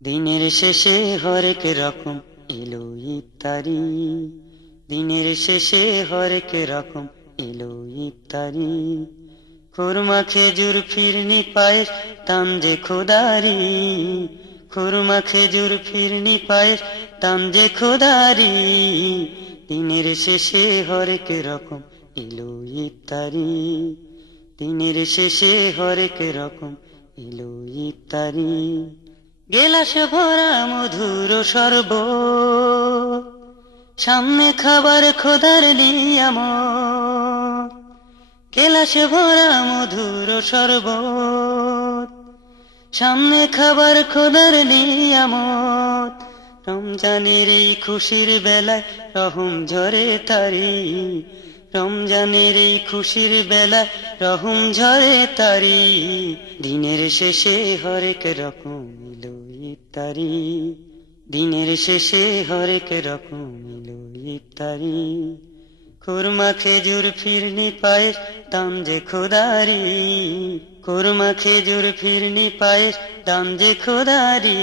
দিনের শেষে হরেক রকম এলো ইফতারি, দিনের শেষে হরেক রকম এলো ইফতারি। খুরমা খেজুর ফিরনি পায়েস দাম যে খোদারি, খুরমা খেজুর ফিরনি পায়েস দাম যে খোদারি। দিনের শেষে হরেক রকম এলো ইফতারি, দিনের শেষে হরেক রকম এলো ইফতারি। গেলাস ভরা মধুর শরবত, সামনে খাবার খোদার নিয়ামত। গেলাস ভরা মধুর শরবত, সামনে খাবার খোদার নিয়ামত। রমজানের এই খুশির বেলায় রহম ঝরে তারি, রমজানের এই খুশির বেলায় রহম ঝরে তারি। দিনের শেষে হরেক রকম এলো ইফতারি, দিনের শেষে হরেক রকম এলো ইফতারি। খুরমা খেজুর ফিরনি পায়েস দাম যে খোদারি, খুরমা খেজুর ফিরনি পায়েস দাম যে খোদারি।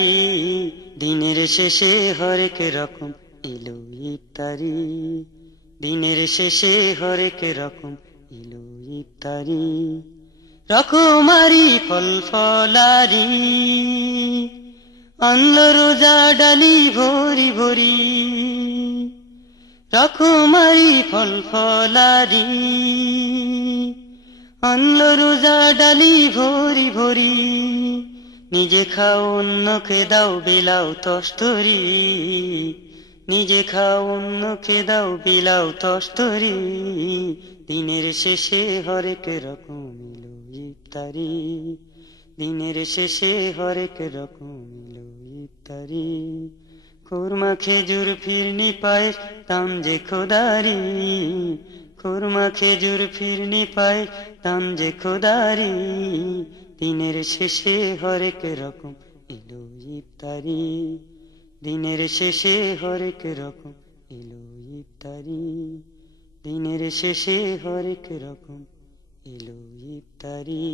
দিনের শেষে হরেক রকম এলো ইফতারি, দিনের শেষে হরেক রকম এলো ইফতারি। রকমারি ফল ফলারি আনলো রোজা ডালি ভরি ভরি, রকমারি ফল ফলারি আনলো রোজা ডালি ভরি ভরি। নিজে খাও অন্যকে দাও বিলাও তস্তরি, নিজে খাও অন্যকে দাও বিলাও তস্তরি। দিনের শেষে হরেক রকম এলো ইফতারি, দিনের শেষে হরেক রকম এলো ইফতারি। খুরমা খেজুর ফিরনি পায়েস দাম যে খোদারি, খুরমা খেজুর ফিরনি পায়েস দাম যে খোদারি। দিনের শেষে হরেক রকম এলো ইফতারি, দিনের শেষে হরেক রকম এলো ইফতারি, দিনের শেষে হরেক রকম এলো ইফতারি।